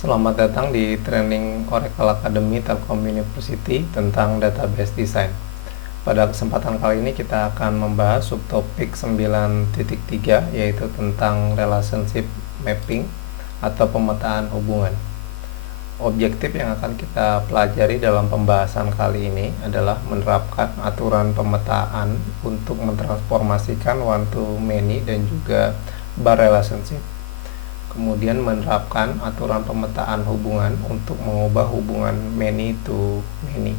Selamat datang di training Oracle Academy Telkom University tentang database design. Pada kesempatan kali ini kita akan membahas subtopik 9.3 yaitu tentang relationship mapping atau pemetaan hubungan. Objektif yang akan kita pelajari dalam pembahasan kali ini adalah menerapkan aturan pemetaan untuk mentransformasikan one to many dan juga bar relationship. Kemudian menerapkan aturan pemetaan hubungan untuk mengubah hubungan many to many.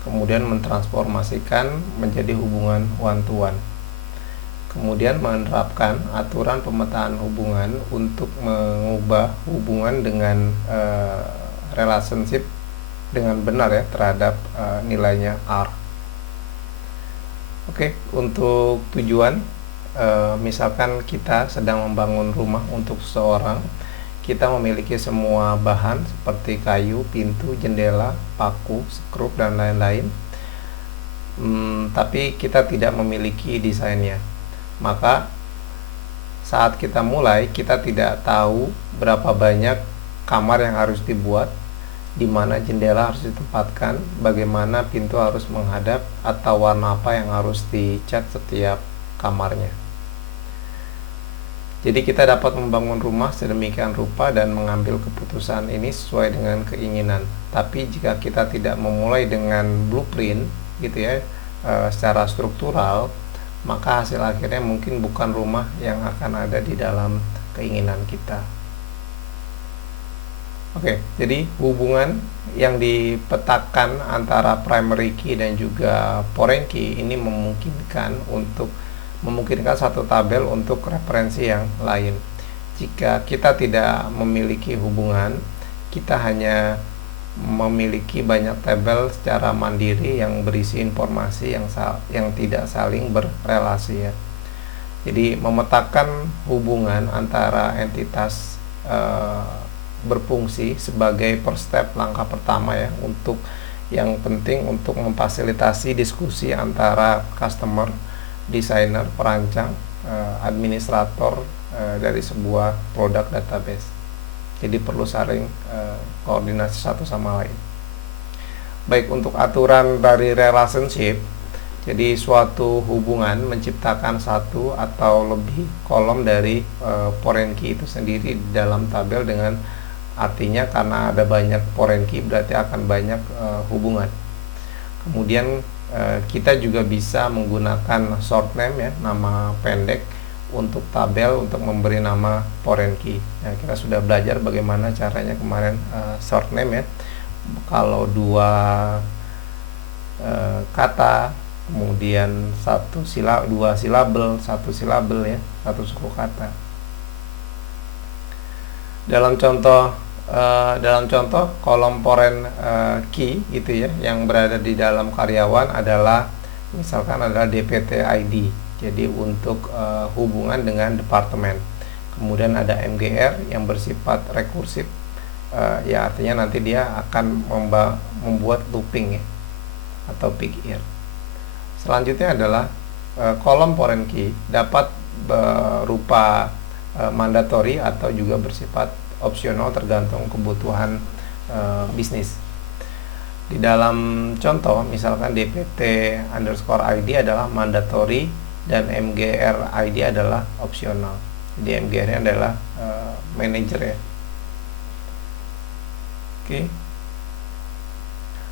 Kemudian mentransformasikan menjadi hubungan one to one. Kemudian menerapkan aturan pemetaan hubungan untuk mengubah hubungan dengan relationship dengan benar ya terhadap nilainya R. Oke, untuk tujuan misalkan kita sedang membangun rumah untuk seseorang, kita memiliki semua bahan seperti kayu, pintu, jendela, paku, skrup, dan lain-lain, tapi kita tidak memiliki desainnya. Maka saat kita mulai, kita tidak tahu berapa banyak kamar yang harus dibuat, di mana jendela harus ditempatkan, bagaimana pintu harus menghadap, atau warna apa yang harus dicat setiap kamarnya. Jadi kita dapat membangun rumah sedemikian rupa dan mengambil keputusan ini sesuai dengan keinginan. Tapi jika kita tidak memulai dengan blueprint gitu ya, secara struktural, maka hasil akhirnya mungkin bukan rumah yang akan ada di dalam keinginan kita. Oke, jadi hubungan yang dipetakan antara primary key dan juga foreign key ini memungkinkan satu tabel untuk referensi yang lain. Jika kita tidak memiliki hubungan, kita hanya memiliki banyak tabel secara mandiri yang berisi informasi yang tidak saling berrelasi ya. Jadi memetakan hubungan antara entitas berfungsi sebagai first step, langkah pertama ya, untuk yang penting untuk memfasilitasi diskusi antara customer, desainer, perancang, administrator dari sebuah produk database. Jadi perlu saling koordinasi satu sama lain. Baik, untuk aturan dari relationship, jadi suatu hubungan menciptakan satu atau lebih kolom dari foreign key itu sendiri di dalam tabel. Dengan artinya karena ada banyak foreign key berarti akan banyak hubungan. Kemudian kita juga bisa menggunakan short name ya, nama pendek untuk tabel untuk memberi nama foreign key. Nah, kita sudah belajar bagaimana caranya kemarin short name ya. Kalau dua kata, kemudian dua silabel, satu silabel ya, satu suku kata. Dalam contoh kolom foreign key gitu ya, yang berada di dalam karyawan adalah misalkan adalah DPT ID. Jadi untuk hubungan dengan departemen. Kemudian ada MGR yang bersifat rekursif, ya artinya nanti dia akan membuat looping ya, atau big ear. Selanjutnya adalah kolom foreign key dapat berupa mandatory atau juga bersifat opsional tergantung kebutuhan bisnis. Di dalam contoh misalkan DPT_ID adalah mandatory dan MGR ID adalah opsional. Jadi MGR nya adalah manager ya. Oke.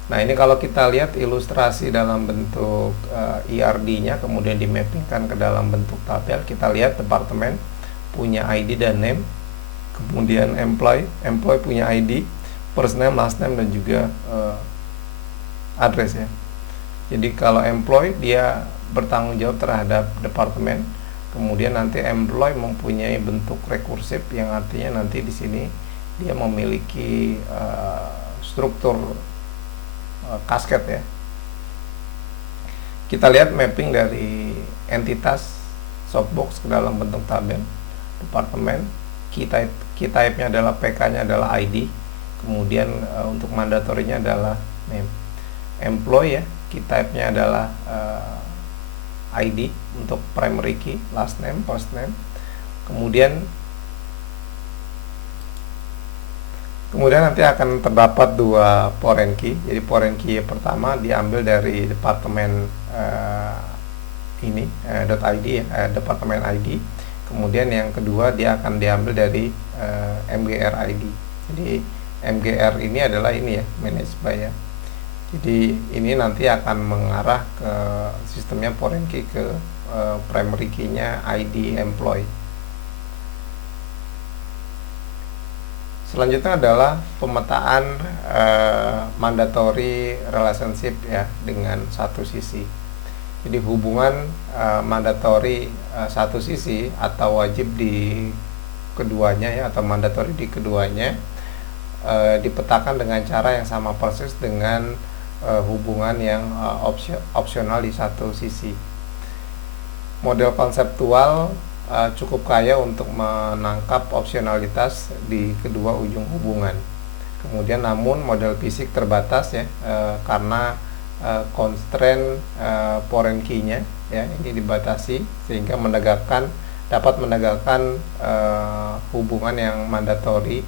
Nah, ini kalau kita lihat ilustrasi dalam bentuk ERD nya kemudian dimappingkan ke dalam bentuk tabel, kita lihat departemen punya ID dan name, kemudian employee punya ID, first name, last name, dan juga address ya. Jadi kalau employee dia bertanggung jawab terhadap departemen, kemudian nanti employee mempunyai bentuk rekursif yang artinya nanti di sini dia memiliki struktur kasket ya. Kita lihat mapping dari entitas softbox ke dalam bentuk tabel. Departemen, key type-nya adalah PK-nya adalah ID, kemudian untuk mandatorinya adalah name. Employee ya, key type-nya adalah ID untuk primary key, last name, first name. Kemudian Kemudian nanti akan terdapat dua foreign key. Jadi foreign key pertama diambil dari departemen .id ya, departemen ID. Kemudian yang kedua dia akan diambil dari MGR ID. Jadi MGR ini adalah ini ya, managed by ya. Jadi ini nanti akan mengarah ke sistemnya foreign key ke primary key-nya ID employee. Selanjutnya adalah pemetaan mandatory relationship ya dengan satu sisi. Jadi hubungan mandatory satu sisi atau wajib di keduanya ya, atau mandatory di keduanya dipetakan dengan cara yang sama persis dengan hubungan yang opsional di satu sisi. Model konseptual cukup kaya untuk menangkap opsionalitas di kedua ujung hubungan. Kemudian namun model fisik terbatas ya, karena constraint foreign key-nya ya, ini dibatasi sehingga dapat menegakkan hubungan yang mandatori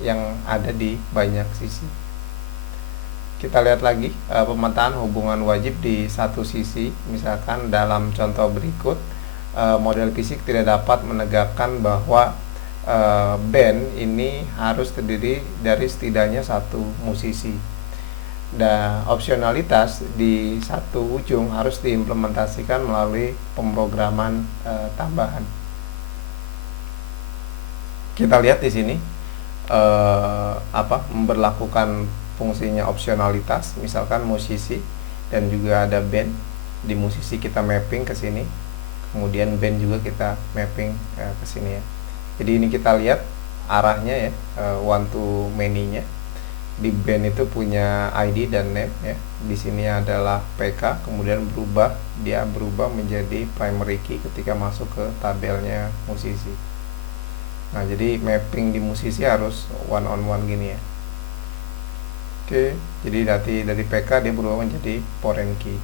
yang ada di banyak sisi. Kita lihat lagi pemetaan hubungan wajib di satu sisi. Misalkan dalam contoh berikut, model fisik tidak dapat menegakkan bahwa band ini harus terdiri dari setidaknya satu musisi. Dan opsionalitas di satu ujung harus diimplementasikan melalui pemrograman tambahan. Kita lihat di sini memberlakukan fungsinya opsionalitas, misalkan musisi dan juga ada band. Di musisi kita mapping ke sini, kemudian band juga kita mapping ke sini ya. Jadi ini kita lihat arahnya ya, one to many-nya. Di band itu punya ID dan name ya. Di sini adalah PK, kemudian dia berubah menjadi primary key ketika masuk ke tabelnya musisi. Nah, jadi mapping di musisi harus one on one gini ya. Oke, jadi nanti dari PK dia berubah menjadi foreign key.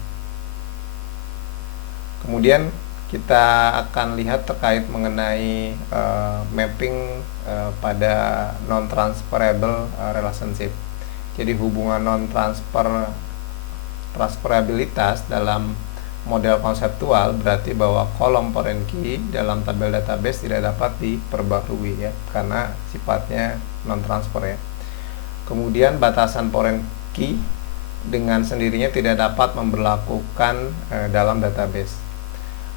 Kemudian kita akan lihat terkait mengenai mapping pada non-transferable relationship. Jadi hubungan transferabilitas dalam model konseptual berarti bahwa kolom foreign key dalam tabel database tidak dapat diperbarui ya, karena sifatnya non-transfer ya. Kemudian batasan foreign key dengan sendirinya tidak dapat memberlakukan dalam database.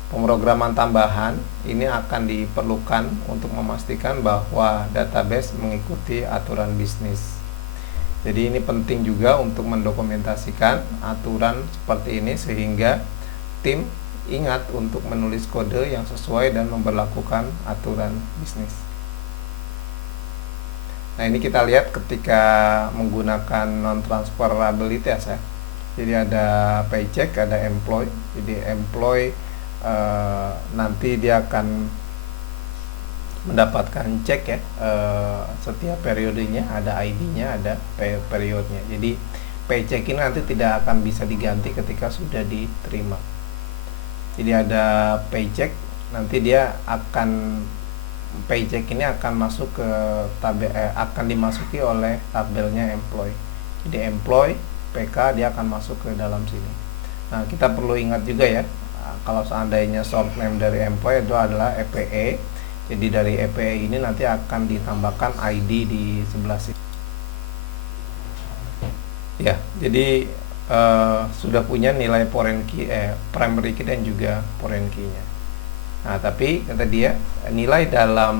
Pemrograman tambahan ini akan diperlukan untuk memastikan bahwa database mengikuti aturan bisnis. Jadi ini penting juga untuk mendokumentasikan aturan seperti ini sehingga tim ingat untuk menulis kode yang sesuai dan memberlakukan aturan bisnis. Nah, ini kita lihat ketika menggunakan non-transferabilitas ya. Jadi ada paycheck, ada employee. Jadi employee nanti dia akan mendapatkan cek ya, setiap periodenya ada ID-nya, ada periodnya. Jadi paycheck ini nanti tidak akan bisa diganti ketika sudah diterima. Jadi ada paycheck, nanti paycheck ini akan masuk ke akan dimasuki oleh tabelnya employee. Jadi employee PK dia akan masuk ke dalam sini. Nah, kita perlu ingat juga ya, kalau seandainya short name dari employee itu adalah EPE. Jadi dari EPE ini nanti akan ditambahkan ID di sebelah sini. Ya, jadi sudah punya nilai foreign key, primary key dan juga foreign key-nya. Nah, tapi kata dia nilai dalam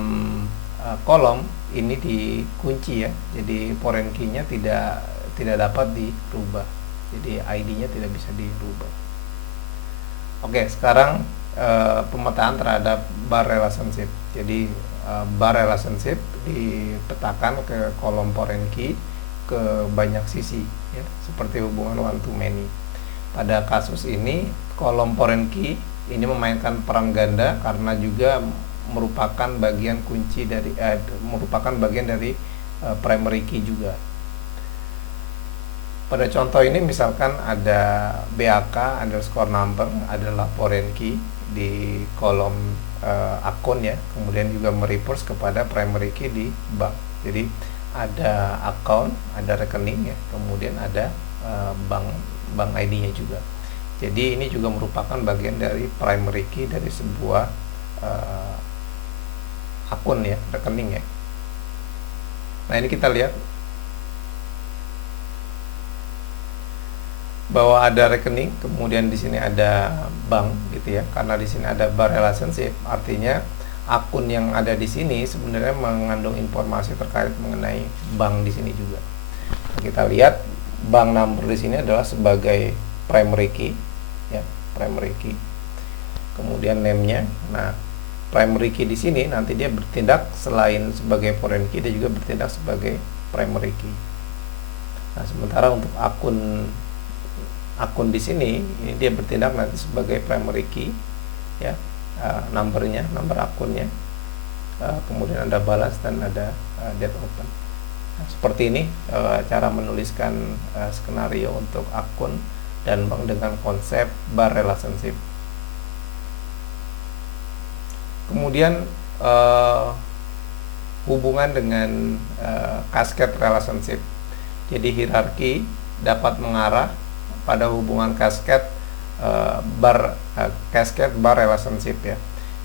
kolom ini dikunci ya. Jadi foreign key-nya tidak dapat dirubah. Jadi ID-nya tidak bisa dirubah. Oke, sekarang pemetaan terhadap bar relationship. Jadi bar relationship dipetakan ke kolom foreign key ke banyak sisi ya, seperti hubungan one to many. Pada kasus ini kolom foreign key ini memainkan peran ganda karena juga merupakan bagian kunci dari primary key juga. Pada contoh ini misalkan ada BAK underscore number adalah foreign key di kolom akun ya, kemudian juga mereverse kepada primary key di bank. Jadi ada account, ada rekening ya, kemudian ada bank ID-nya juga. Jadi ini juga merupakan bagian dari primary key dari sebuah akun ya, rekening ya. Nah, ini kita lihat bahwa ada rekening, kemudian di sini ada bank gitu ya. Karena di sini ada bar relationship, artinya akun yang ada di sini sebenarnya mengandung informasi terkait mengenai bank di sini juga. Nah, kita lihat bank number di sini adalah sebagai primary key ya, primary key. Kemudian name-nya. Nah, primary key di sini nanti dia bertindak selain sebagai foreign key, dia juga bertindak sebagai primary key. Nah, sementara untuk akun di sini ini dia bertindak nanti sebagai primary key ya, number akunnya, kemudian ada balance dan ada date open. Nah, seperti ini cara menuliskan skenario untuk akun dan bank dengan konsep bar relationship. Kemudian hubungan dengan cascade relationship. Jadi hierarki dapat mengarah pada hubungan cascade bar relationship ya.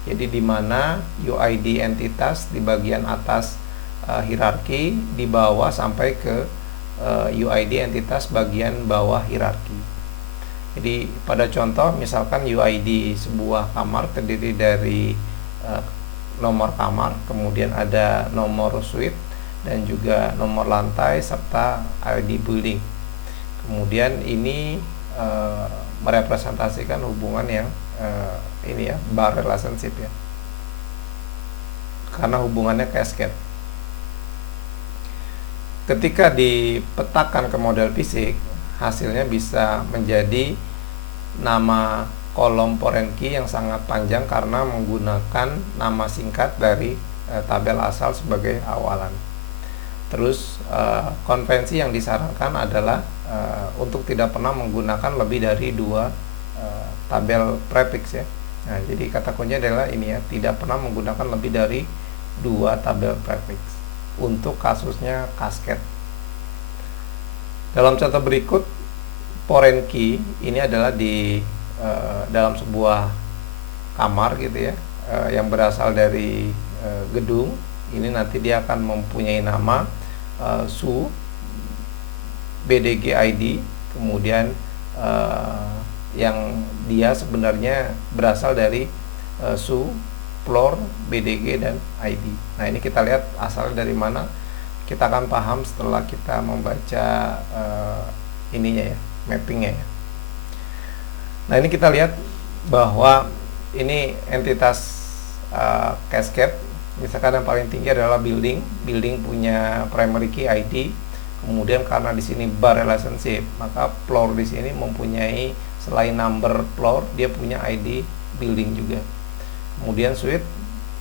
Jadi di mana UID entitas di bagian atas hierarki, di bawah sampai ke UID entitas bagian bawah hierarki. Jadi pada contoh misalkan UID sebuah kamar terdiri dari nomor kamar, kemudian ada nomor suite dan juga nomor lantai serta ID building. Kemudian ini merepresentasikan hubungan yang ini ya, bar relationship ya, karena hubungannya cascade. Ketika dipetakan ke model fisik, hasilnya bisa menjadi nama kolom foreign key yang sangat panjang karena menggunakan nama singkat dari tabel asal sebagai awalan. Terus konvensi yang disarankan adalah untuk tidak pernah menggunakan lebih dari 2 tabel prefix ya. Nah, jadi kata kuncinya adalah ini ya, tidak pernah menggunakan lebih dari 2 tabel prefix untuk kasusnya cascade. Dalam contoh berikut, foreign key ini adalah di dalam sebuah kamar gitu ya, yang berasal dari gedung. Ini nanti dia akan mempunyai nama SU, BDG ID, kemudian yang dia sebenarnya berasal dari SU, floor, BDG, dan ID. Nah, ini kita lihat asalnya dari mana, kita akan paham setelah kita membaca ininya ya, mappingnya ya. Nah, ini kita lihat bahwa ini entitas cascade. Misalkan yang paling tinggi adalah building punya primary key ID. Kemudian karena di sini bar relationship, maka floor di sini mempunyai selain number floor, dia punya ID building juga. Kemudian suite,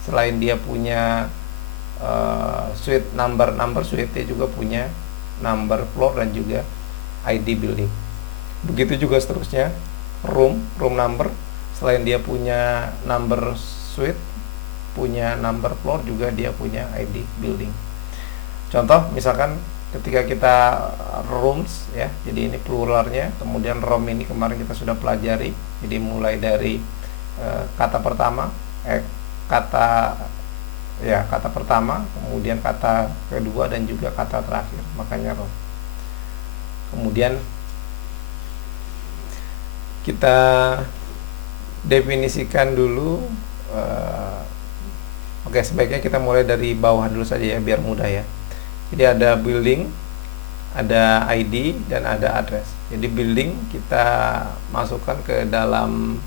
selain dia punya suite number suite, dia juga punya number floor dan juga ID building. Begitu juga seterusnya. Room number, selain dia punya number suite, punya number floor, juga dia punya ID building. Contoh misalkan ketika kita rooms ya, jadi ini pluralnya, kemudian room ini kemarin kita sudah pelajari, jadi mulai dari kata pertama, kata pertama, kemudian kata kedua dan juga kata terakhir, makanya room. Kemudian kita definisikan dulu. Oke, sebaiknya kita mulai dari bawah dulu saja ya, biar mudah ya. Jadi ada building, ada ID, dan ada address. Jadi building kita masukkan ke dalam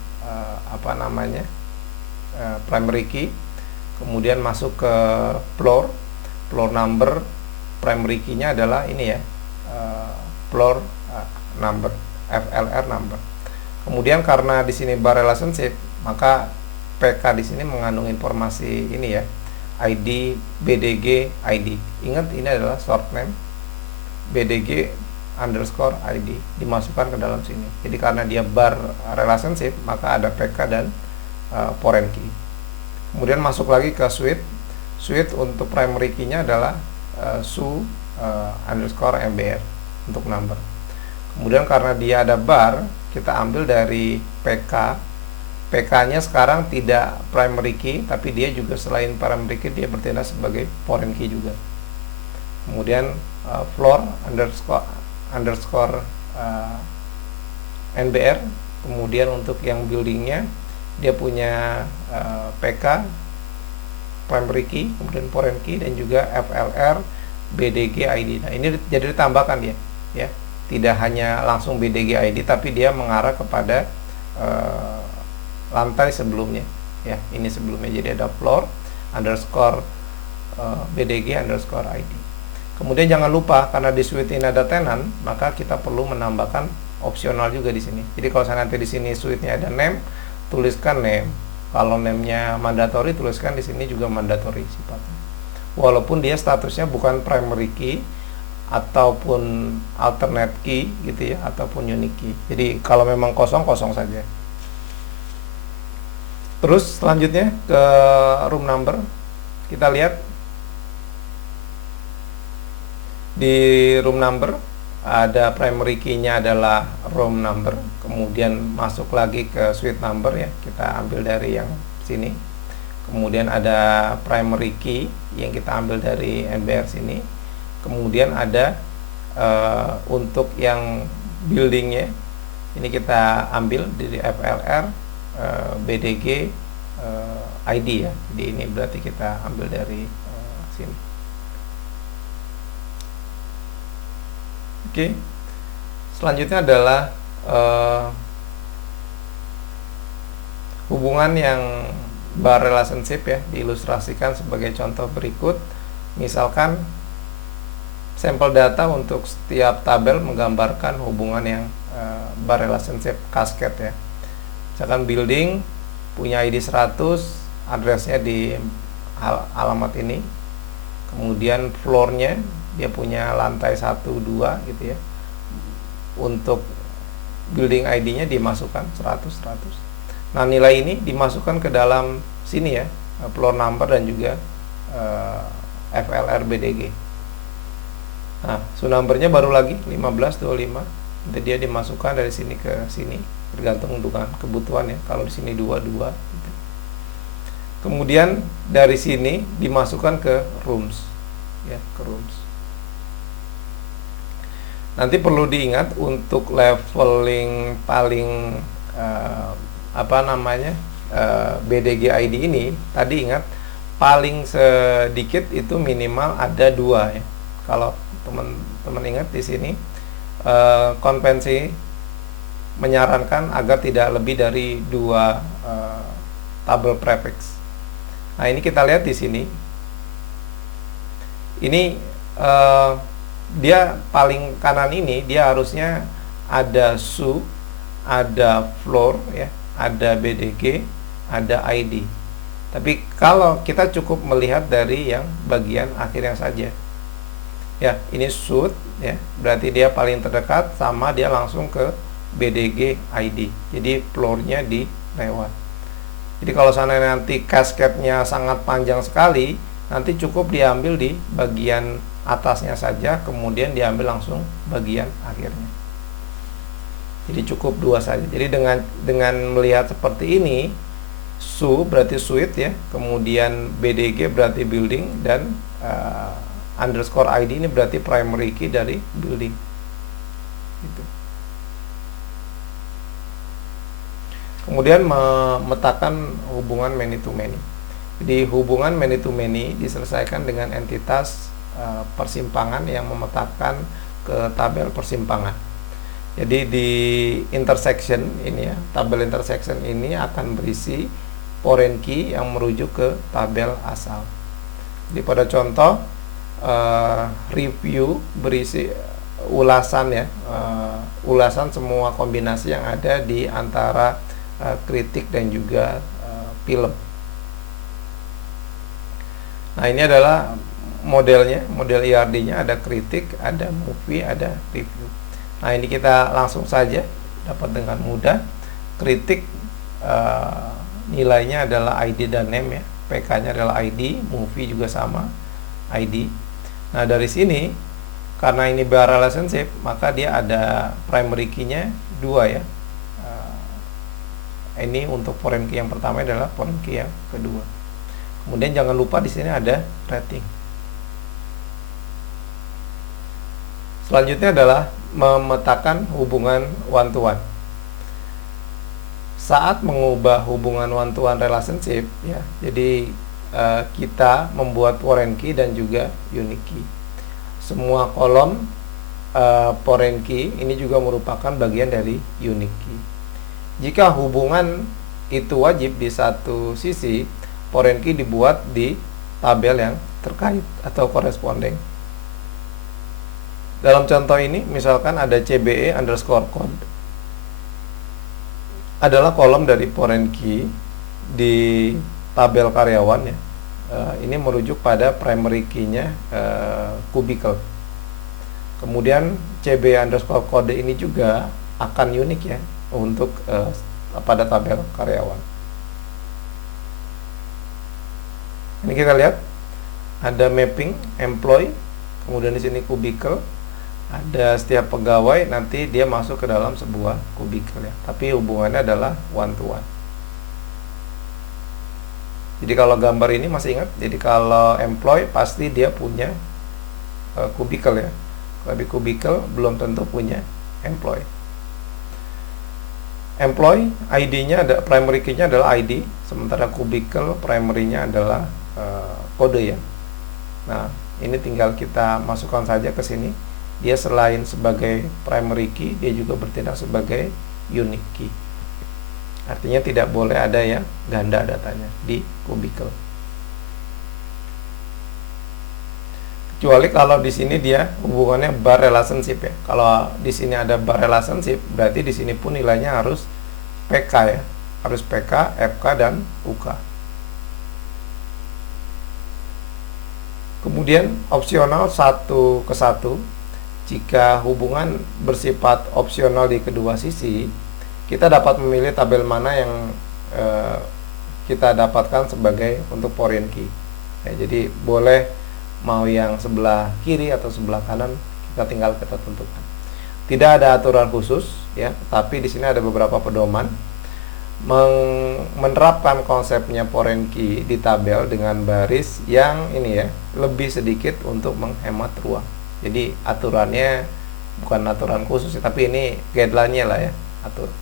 primary key, kemudian masuk ke floor number, primary key-nya adalah ini ya, floor number, FLR number. Kemudian karena di sini bar relationship, maka PK di sini mengandung informasi ini ya, ID, BDG, ID. Ingat ini adalah short name, BDG underscore ID dimasukkan ke dalam sini. Jadi karena dia bar relationship, maka ada PK dan foreign key. Kemudian masuk lagi ke suite. Suite untuk primary key-nya adalah su underscore mbr untuk number. Kemudian karena dia ada bar, kita ambil dari pk. PK-nya sekarang tidak primary key, tapi dia juga selain primary key dia bertindak sebagai foreign key juga. Kemudian floor underscore NBR. Kemudian untuk yang buildingnya dia punya PK primary key, kemudian foreign key, dan juga FLR BDG ID. Nah ini jadi ditambahkan ya, tidak hanya langsung BDG ID, tapi dia mengarah kepada lantai sebelumnya ya. Ini sebelumnya, jadi ada floor underscore BDG underscore ID. Kemudian jangan lupa, karena di suite ini ada tenant, maka kita perlu menambahkan opsional juga di sini. Jadi kalau saya nanti di sini suite-nya ada name, tuliskan name. Kalau name-nya mandatory, tuliskan di sini juga mandatory sifatnya. Walaupun dia statusnya bukan primary key ataupun alternate key gitu ya, ataupun unique key. Jadi kalau memang kosong saja. Terus selanjutnya ke room number. Kita lihat di room number ada primary key-nya adalah room number, kemudian masuk lagi ke suite number ya, kita ambil dari yang sini. Kemudian ada primary key yang kita ambil dari NBR sini. Kemudian ada untuk yang buildingnya ini kita ambil dari FLR BDG ID ya. Jadi ini berarti kita ambil dari sini. Oke. Selanjutnya adalah hubungan yang bar relationship ya, diilustrasikan sebagai contoh berikut. Misalkan sampel data untuk setiap tabel menggambarkan hubungan yang bar relationship cascade ya. Misalkan building punya ID 100, addressnya di alamat ini. Kemudian floornya dia punya lantai 1, 2 gitu ya. Untuk building ID-nya dimasukkan 100. Nah nilai ini dimasukkan ke dalam sini ya, floor number dan juga FLR BDG. Nah numbernya baru lagi 15, 25. Jadi dia dimasukkan dari sini ke sini, tergantung dengan kebutuhan ya. Kalau di sini 2 gitu. Kemudian dari sini dimasukkan ke rooms ya, ke rooms. Nanti perlu diingat untuk leveling paling BDG ID ini, tadi ingat paling sedikit itu minimal ada 2 ya. Kalau teman-teman ingat di sini konvensi menyarankan agar tidak lebih dari 2 tabel prefix. Nah ini kita lihat di sini. Ini dia paling kanan ini dia harusnya ada su, ada floor ya, ada BDG, ada ID. Tapi kalau kita cukup melihat dari yang bagian akhirnya saja. Ya, ini suit ya, berarti dia paling terdekat sama dia langsung ke BDG ID. Jadi floor-nya dilewat. Jadi kalau sana nanti cascade-nya sangat panjang sekali, nanti cukup diambil di bagian atasnya saja, kemudian diambil langsung bagian akhirnya. Jadi cukup 2 saja. Jadi dengan melihat seperti ini, su berarti suite ya, kemudian BDG berarti building, dan underscore ID ini berarti primary key dari building. Gitu. Kemudian memetakan hubungan many to many. Jadi hubungan many to many diselesaikan dengan entitas persimpangan yang memetakan ke tabel persimpangan. Jadi di intersection ini ya, tabel intersection ini akan berisi foreign key yang merujuk ke tabel asal. Jadi pada contoh review berisi ulasan ya, ulasan semua kombinasi yang ada di antara kritik dan juga film. Nah ini adalah modelnya, model IRD-nya ada kritik, ada movie, ada review. Nah ini kita langsung saja dapat dengan mudah. Kritik nilainya adalah ID dan name ya, PK-nya adalah ID, movie juga sama ID. Nah, dari sini karena ini bar relationship, maka dia ada primary key-nya 2 ya. Ini untuk foreign key yang pertama adalah foreign key yang kedua. Kemudian jangan lupa di sini ada rating. Selanjutnya adalah memetakan hubungan one to one. Saat mengubah hubungan one to one relationship ya, jadi kita membuat foreign key dan juga unique key. Semua kolom foreign key ini juga merupakan bagian dari unique key. Jika hubungan itu wajib di satu sisi, foreign key dibuat di tabel yang terkait atau koresponding. Dalam contoh ini, misalkan ada CBE underscore code adalah kolom dari foreign key di tabel karyawan ya. Ini merujuk pada primary key-nya cubicle. Kemudian CBE underscore code ini juga akan unik ya untuk pada tabel karyawan. Ini kita lihat ada mapping employee, kemudian di sini cubicle, ada setiap pegawai, nanti dia masuk ke dalam sebuah cubicle ya. Tapi hubungannya adalah one to one. Jadi kalau gambar ini masih ingat, jadi kalau employee pasti dia punya cubicle ya. Tapi cubicle belum tentu punya employee. Employee ID-nya ada, primary key-nya adalah ID, sementara cubicle primary-nya adalah kode ya. Nah, ini tinggal kita masukkan saja ke sini. Dia selain sebagai primary key, dia juga bertindak sebagai unique key. Artinya tidak boleh ada yang ganda datanya di cubicle. Kecuali kalau di sini dia hubungannya bar relationship ya. Kalau di sini ada bar relationship, berarti di sini pun nilainya harus PK ya. Harus PK, FK, dan UK. Kemudian opsional 1 ke 1. Jika hubungan bersifat opsional di kedua sisi, kita dapat memilih tabel mana yang kita dapatkan sebagai untuk foreign key. Ya, jadi boleh mau yang sebelah kiri atau sebelah kanan, kita tinggal kita tentukan. Tidak ada aturan khusus ya, tapi di sini ada beberapa pedoman menerapkan konsepnya foreign key di tabel dengan baris yang ini ya, lebih sedikit untuk menghemat ruang. Jadi aturannya bukan aturan khusus ya, tapi ini guideline-nya lah ya, atur.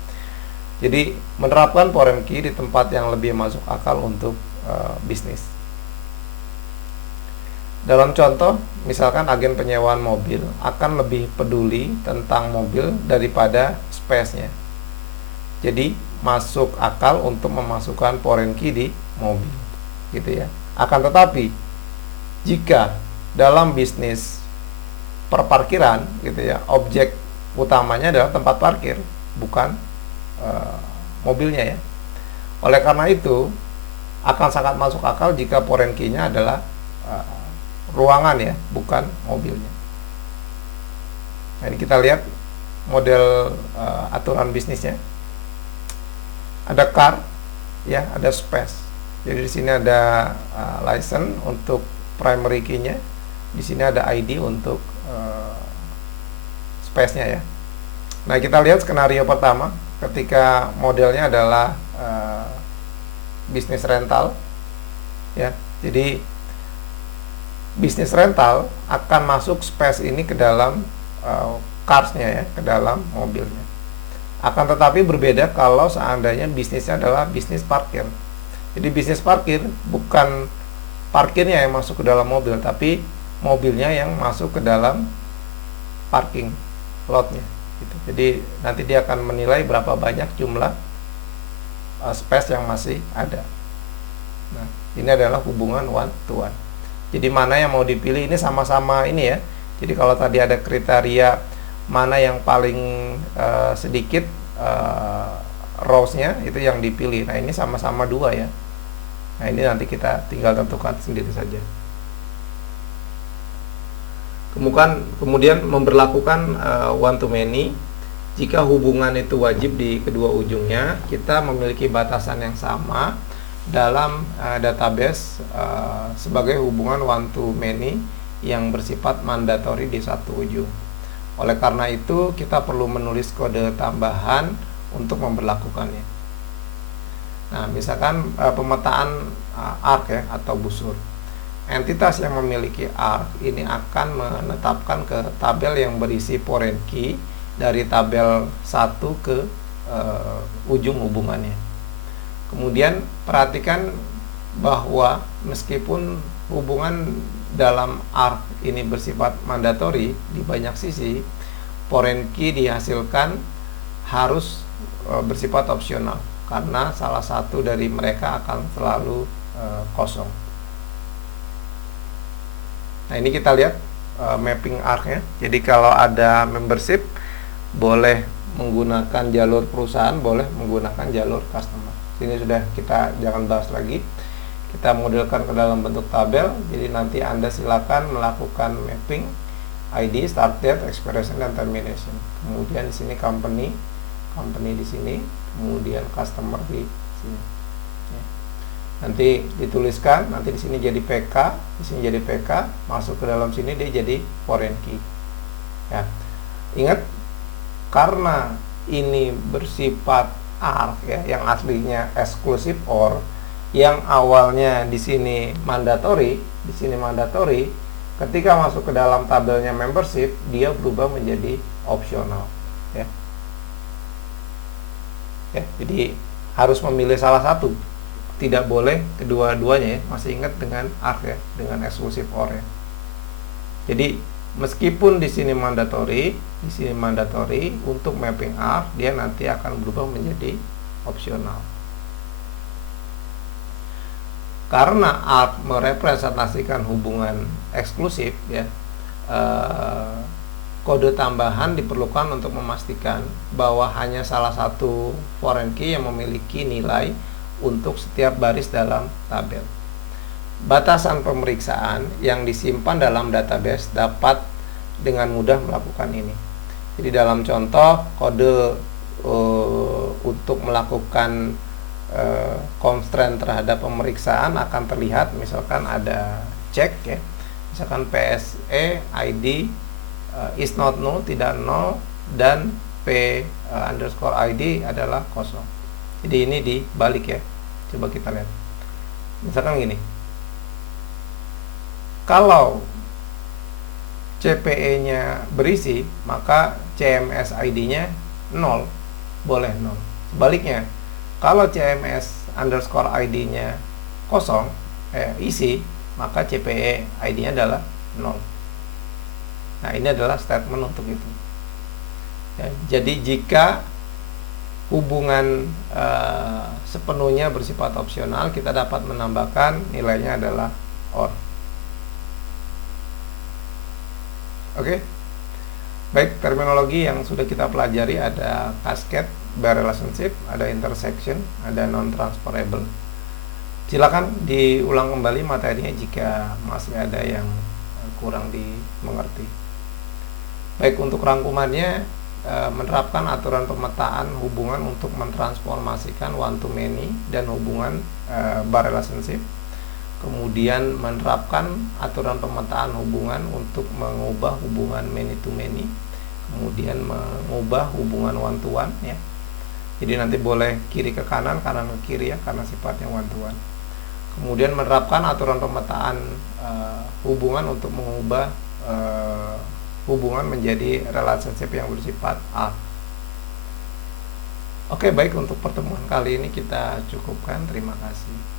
Jadi menerapkan foreign key di tempat yang lebih masuk akal untuk bisnis. Dalam contoh, misalkan agen penyewaan mobil akan lebih peduli tentang mobil daripada space-nya. Jadi masuk akal untuk memasukkan foreign key di mobil, gitu ya. Akan tetapi, jika dalam bisnis perparkiran, gitu ya, objek utamanya adalah tempat parkir, bukan mobilnya ya. Oleh karena itu, akan sangat masuk akal jika foreign key-nya adalah ruangan ya, bukan mobilnya. Nah, ini kita lihat model aturan bisnisnya. Ada car, ya, ada space. Jadi di sini ada license untuk primary key-nya, di sini ada ID untuk space-nya ya. Nah, kita lihat skenario pertama, ketika modelnya adalah bisnis rental, ya. Jadi bisnis rental akan masuk space ini ke dalam cars-nya ya, ke dalam mobilnya. Akan tetapi berbeda kalau seandainya bisnisnya adalah bisnis parkir. Jadi bisnis parkir bukan parkirnya yang masuk ke dalam mobil, tapi mobilnya yang masuk ke dalam parking lot-nya gitu. Jadi nanti dia akan menilai berapa banyak jumlah space yang masih ada. Nah, ini adalah hubungan one to one. Jadi mana yang mau dipilih, ini sama-sama ini ya. Jadi kalau tadi ada kriteria mana yang paling sedikit rows-nya itu yang dipilih. Nah, ini sama-sama 2 ya. Nah, ini nanti kita tinggal tentukan sendiri saja. Kemudian memberlakukan one to many. Jika hubungan itu wajib di kedua ujungnya, kita memiliki batasan yang sama dalam database sebagai hubungan one to many yang bersifat mandatori di satu ujung. Oleh karena itu, kita perlu menulis kode tambahan untuk memberlakukannya. Nah, misalkan pemetaan arc ya, atau busur. Entitas yang memiliki arc ini akan menetapkan ke tabel yang berisi foreign key dari tabel 1 ke ujung hubungannya. Kemudian perhatikan bahwa meskipun hubungan dalam arc ini bersifat mandatori di banyak sisi, foreign key dihasilkan harus bersifat opsional karena salah satu dari mereka akan selalu kosong. Nah, ini kita lihat mapping arc-nya. Jadi kalau ada membership boleh menggunakan jalur perusahaan, boleh menggunakan jalur customer. Ini sudah kita jangan bahas lagi. Kita modelkan ke dalam bentuk tabel. Jadi nanti Anda silakan melakukan mapping ID, start date, expiration, dan termination. Kemudian di sini company di sini, kemudian customer di sini. Nanti dituliskan, nanti di sini jadi PK, di sini jadi PK, masuk ke dalam sini dia jadi foreign key. Ya. Ingat, karena ini bersifat arc ya, yang aslinya eksklusif OR, yang awalnya di sini mandatori, ketika masuk ke dalam tabelnya membership, dia berubah menjadi opsional. Ya. Ya, jadi harus memilih salah satu, tidak boleh kedua-duanya ya. Masih ingat dengan arc ya, dengan eksklusif OR ya. Jadi meskipun di sini mandatori untuk mapping arc, dia nanti akan berubah menjadi opsional. Karena arc merepresentasikan hubungan eksklusif ya, kode tambahan diperlukan untuk memastikan bahwa hanya salah satu foreign key yang memiliki nilai untuk setiap baris dalam tabel. Batasan pemeriksaan yang disimpan dalam database dapat dengan mudah melakukan ini. Jadi dalam contoh, kode untuk melakukan constraint terhadap pemeriksaan akan terlihat, misalkan ada cek ya, misalkan PSE ID is not null, tidak null, dan P underscore ID adalah kosong. Jadi ini dibalik ya. Coba kita lihat. Misalkan gini. Kalau CPE-nya berisi, maka CMS ID-nya 0, boleh 0. Sebaliknya, kalau CMS underscore ID-nya kosong, isi, maka CPE ID-nya adalah 0. Nah, ini adalah statement untuk itu. Ya, jadi jika hubungan sepenuhnya bersifat opsional, kita dapat menambahkan nilainya adalah OR. Oke. Baik, terminologi yang sudah kita pelajari ada cascade, bare relationship, ada intersection, ada non-transferable. Silakan diulang kembali materinya jika masih ada yang kurang dimengerti. Baik, untuk rangkumannya, menerapkan aturan pemetaan hubungan untuk mentransformasikan one to many dan hubungan bare relationship. Kemudian menerapkan aturan pemetaan hubungan untuk mengubah hubungan many to many, kemudian mengubah hubungan one to one ya. Jadi nanti boleh kiri ke kanan, kanan ke kiri ya, karena sifatnya one to one. Kemudian menerapkan aturan pemetaan hubungan untuk mengubah hubungan menjadi relationship yang bersifat arc. Oke, baik, untuk pertemuan kali ini kita cukupkan. Terima kasih.